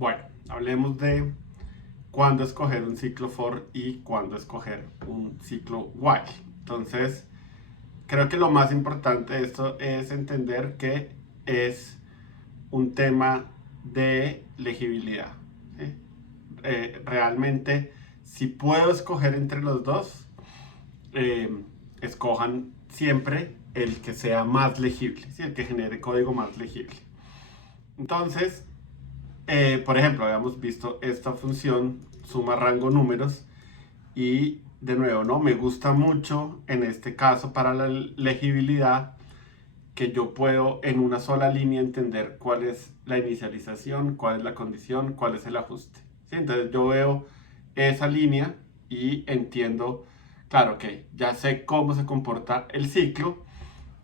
Bueno, hablemos de cuándo escoger un ciclo for y cuándo escoger un ciclo while. Entonces, creo que lo más importante de esto es entender que es un tema de legibilidad. ¿Sí? Realmente, si puedo escoger entre los dos, eh, escojan siempre el que sea más legible, ¿sí? El que genere código más legible. Entonces, por ejemplo, habíamos visto esta función suma rango números y de nuevo, ¿no? Me gusta mucho en este caso para la legibilidad que yo puedo en una sola línea entender cuál es la inicialización, cuál es la condición, cuál es el ajuste. ¿Sí? Entonces yo veo esa línea y entiendo, claro que ya sé cómo se comporta el ciclo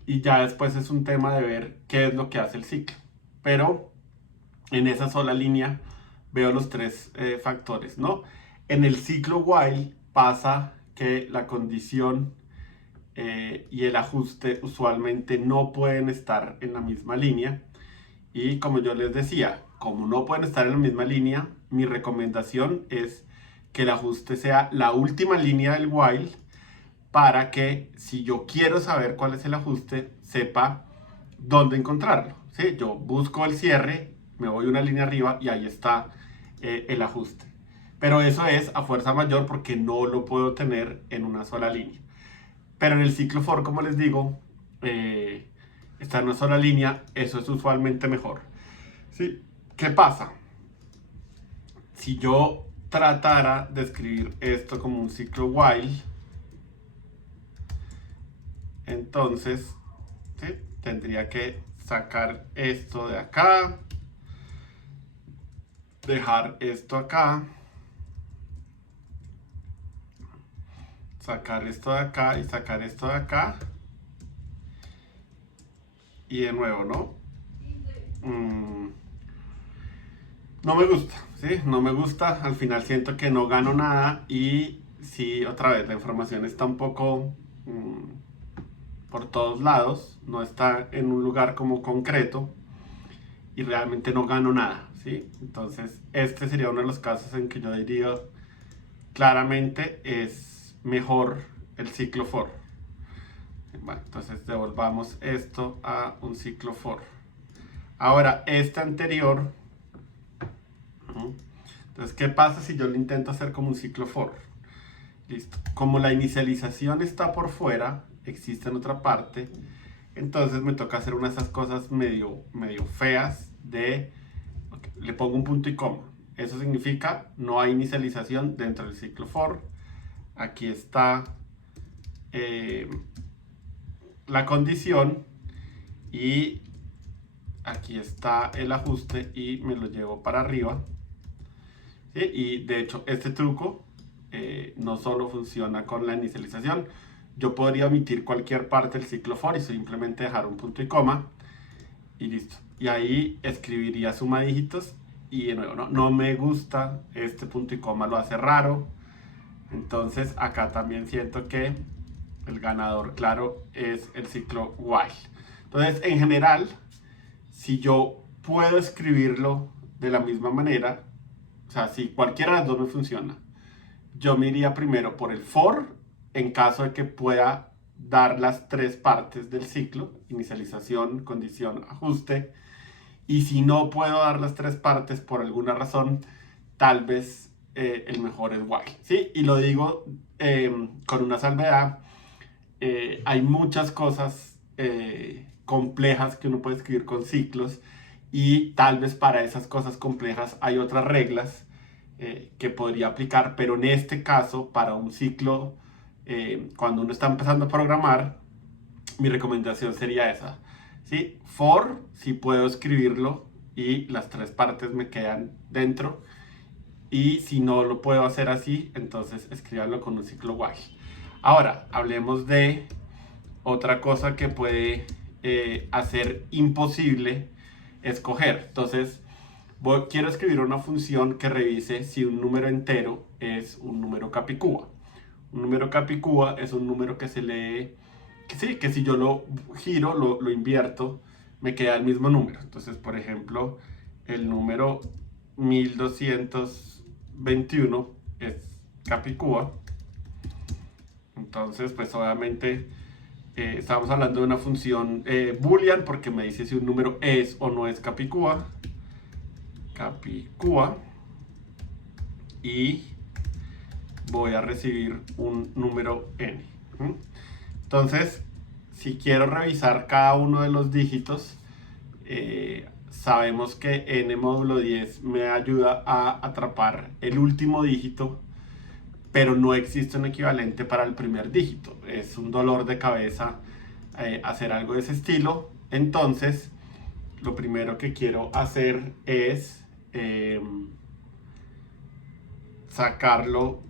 y ya después es un tema de ver qué es lo que hace el ciclo. Pero en esa sola línea veo los tres factores, ¿no? En el ciclo while pasa que la condición y el ajuste usualmente no pueden estar en la misma línea. Y como yo les decía, como no pueden estar en la misma línea, mi recomendación es que el ajuste sea la última línea del while para que si yo quiero saber cuál es el ajuste, sepa dónde encontrarlo. ¿Sí? Yo busco el cierre, me voy una línea arriba y ahí está el ajuste. Pero eso es a fuerza mayor porque no lo puedo tener en una sola línea. Pero en el ciclo for, como les digo, está en una sola línea, eso es usualmente mejor. ¿Sí? ¿Qué pasa? Si yo tratara de escribir esto como un ciclo while, entonces ¿sí? Tendría que sacar esto de acá, dejar esto acá, sacar esto de acá y sacar esto de acá. Y de nuevo, ¿no? No me gusta, ¿sí? No me gusta. Al final siento que no gano nada y sí, otra vez, la información está un poco por todos lados, no está en un lugar como concreto y realmente no gano nada, ¿sí? Entonces, este sería uno de los casos en que yo diría claramente es mejor el ciclo for. Bueno, entonces devolvamos esto a un ciclo for. Ahora, este anterior, entonces, ¿qué pasa si yo lo intento hacer como un ciclo for? Listo. Como la inicialización está por fuera, existe en otra parte, entonces me toca hacer una de esas cosas medio feas de, okay, le pongo un punto y coma. Eso significa no hay inicialización dentro del ciclo for. Aquí está eh, la condición y aquí está el ajuste y me lo llevo para arriba. ¿Sí? Y de hecho este truco no solo funciona con la inicialización, yo podría omitir cualquier parte del ciclo for y simplemente dejar un punto y coma y listo. Y ahí escribiría suma dígitos y de nuevo no me gusta este punto y coma, lo hace raro. Entonces acá también siento que el ganador, claro, es el ciclo while. Entonces, en general, si yo puedo escribirlo de la misma manera, o sea, si cualquiera de las dos me funciona, yo me iría primero por el for en caso de que pueda dar las tres partes del ciclo, inicialización, condición, ajuste, y si no puedo dar las tres partes por alguna razón, tal vez el mejor es while, ¿sí? Y lo digo con una salvedad, hay muchas cosas complejas que uno puede escribir con ciclos y tal vez para esas cosas complejas hay otras reglas que podría aplicar, pero en este caso, para un ciclo, cuando uno está empezando a programar, mi recomendación sería esa. ¿Sí? For, si puedo escribirlo y las tres partes me quedan dentro. Y si no lo puedo hacer así, entonces escríbanlo con un ciclo while. Ahora, hablemos de otra cosa que puede hacer imposible escoger. Entonces, quiero escribir una función que revise si un número entero es un número capicúa. Un número capicúa es un número que se lee, que sí, que si yo lo giro, lo invierto, me queda el mismo número. Entonces, por ejemplo, el número 1221 es Capicúa. Entonces, pues obviamente estamos hablando de una función boolean porque me dice si un número es o no es Capicúa. Capicúa. Y voy a recibir un número n. Entonces, si quiero revisar cada uno de los dígitos, sabemos que n módulo 10 me ayuda a atrapar el último dígito, pero no existe un equivalente para el primer dígito. Es un dolor de cabeza hacer algo de ese estilo. Entonces, lo primero que quiero hacer es sacarlo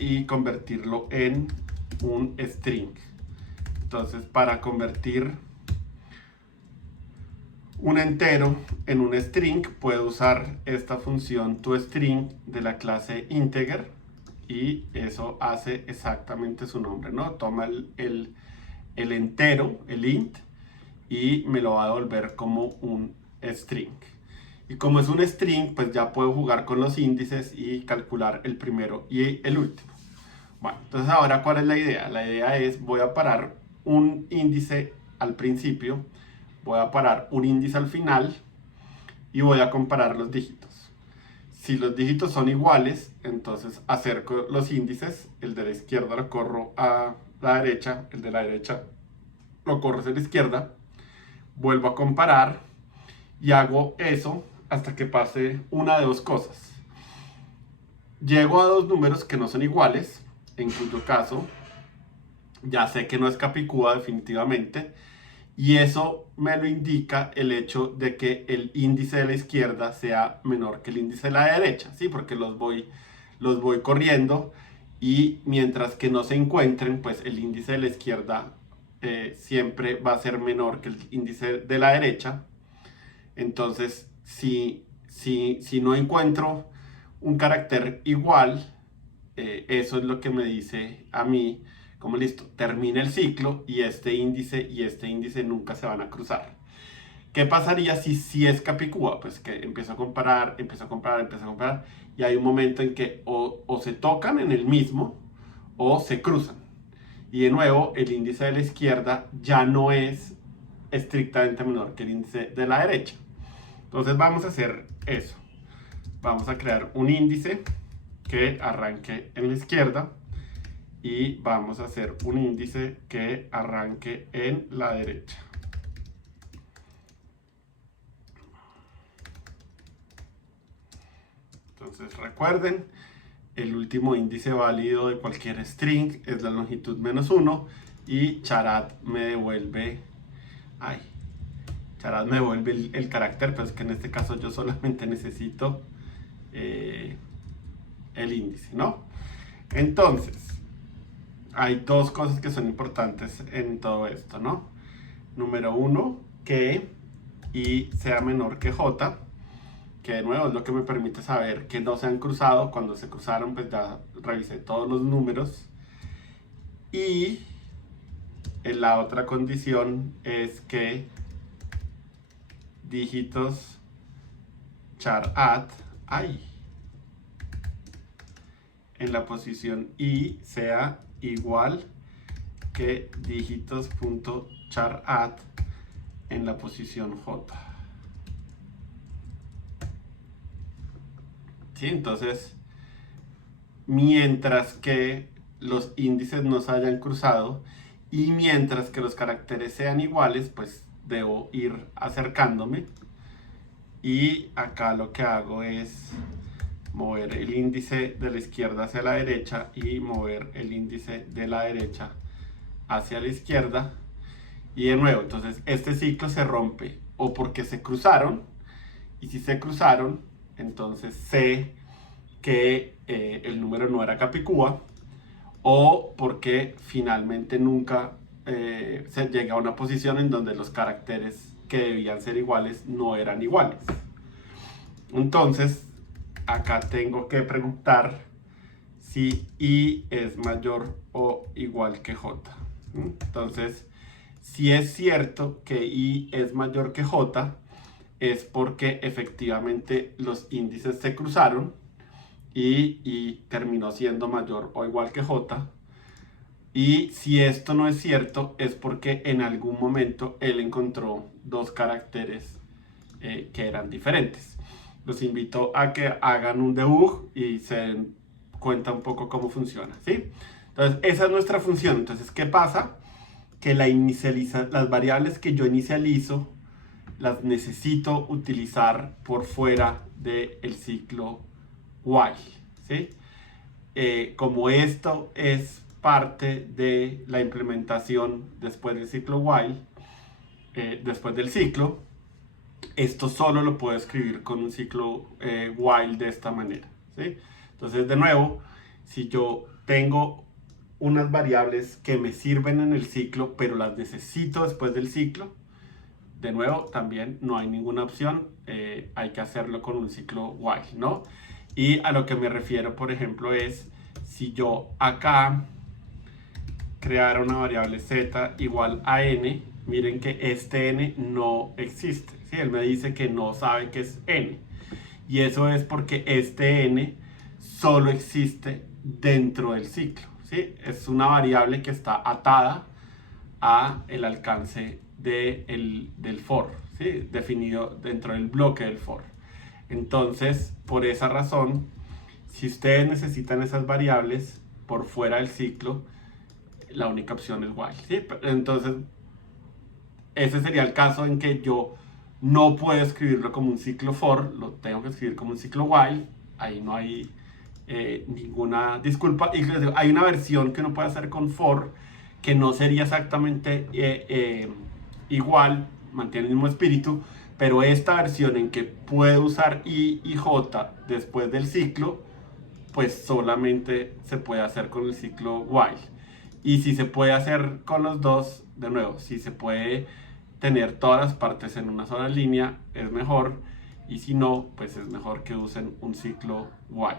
y convertirlo en un string. Entonces, para convertir un entero en un string, puedo usar esta función toString de la clase integer, y eso hace exactamente su nombre, ¿no? Toma el entero, el int, y me lo va a devolver como un string. Y como es un string, pues ya puedo jugar con los índices y calcular el primero y el último. Bueno, entonces ahora, ¿cuál es la idea? La idea es, voy a parar un índice al principio, voy a parar un índice al final y voy a comparar los dígitos. Si los dígitos son iguales, entonces acerco los índices, el de la izquierda lo corro a la derecha, el de la derecha lo corro hacia la izquierda, vuelvo a comparar y hago eso hasta que pase una de dos cosas. Llego a dos números que no son iguales, en cuyo caso ya sé que no es Capicúa definitivamente, y eso me lo indica el hecho de que el índice de la izquierda sea menor que el índice de la derecha, ¿sí? Porque los voy corriendo, y mientras que no se encuentren, pues el índice de la izquierda siempre va a ser menor que el índice de la derecha. Entonces, si no encuentro un carácter igual, eso es lo que me dice a mí, como listo, termina el ciclo y este índice nunca se van a cruzar. ¿Qué pasaría si es Capicúa? Pues que empiezo a comparar, y hay un momento en que o se tocan en el mismo o se cruzan. Y de nuevo, el índice de la izquierda ya no es estrictamente menor que el índice de la derecha. Entonces vamos a hacer eso. Vamos a crear un índice que arranque en la izquierda y vamos a hacer un índice que arranque en la derecha. Entonces recuerden, el último índice válido de cualquier string es la longitud -1, y Charat me devuelve el carácter, pero es que en este caso yo solamente necesito el índice, ¿no? Entonces, hay dos cosas que son importantes en todo esto, ¿no? Número uno, que i sea menor que j, que de nuevo es lo que me permite saber que no se han cruzado. Cuando se cruzaron, pues ya revisé todos los números. Y la otra condición es que dígitos char at en la posición i sea igual que dígitos.charat en la posición j. ¿Sí? Entonces, mientras que los índices no se hayan cruzado y mientras que los caracteres sean iguales, pues debo ir acercándome. Y acá lo que hago es mover el índice de la izquierda hacia la derecha y mover el índice de la derecha hacia la izquierda. Y de nuevo, entonces este ciclo se rompe o porque se cruzaron, y si se cruzaron, entonces sé que el número no era Capicúa, o porque finalmente nunca se llega a una posición en donde los caracteres que debían ser iguales no eran iguales. Entonces, acá tengo que preguntar si i es mayor o igual que j. Entonces, si es cierto que i es mayor que j, es porque efectivamente los índices se cruzaron y terminó siendo mayor o igual que j. Y si esto no es cierto, es porque en algún momento él encontró dos caracteres que eran diferentes. Los invito a que hagan un debug y se den cuenta un poco cómo funciona, ¿sí? Entonces, esa es nuestra función. Entonces, ¿qué pasa? Que las variables que yo inicializo las necesito utilizar por fuera del ciclo while, ¿sí? Como esto es parte de la implementación después del ciclo while, después del ciclo, esto solo lo puedo escribir con un ciclo while de esta manera, ¿sí? Entonces, de nuevo, si yo tengo unas variables que me sirven en el ciclo, pero las necesito después del ciclo, de nuevo, también no hay ninguna opción, hay que hacerlo con un ciclo while, ¿no? Y a lo que me refiero, por ejemplo, es si yo acá creara una variable z igual a n, miren que este n no existe, ¿sí? Él me dice que no sabe qué es n. Y eso es porque este n solo existe dentro del ciclo, ¿sí? Es una variable que está atada a el alcance del for, ¿sí? Definido dentro del bloque del for. Entonces, por esa razón, si ustedes necesitan esas variables por fuera del ciclo, la única opción es while, ¿sí? Entonces, ese sería el caso en que yo no puedo escribirlo como un ciclo for, lo tengo que escribir como un ciclo while. Ahí no hay ninguna disculpa. Y les digo, hay una versión que uno puede hacer con for que no sería exactamente igual, mantiene el mismo espíritu, pero esta versión en que puedo usar i y j después del ciclo, pues solamente se puede hacer con el ciclo while. Y si se puede hacer con los dos, de nuevo, si se puede tener todas las partes en una sola línea, es mejor. Y si no, pues es mejor que usen un ciclo while.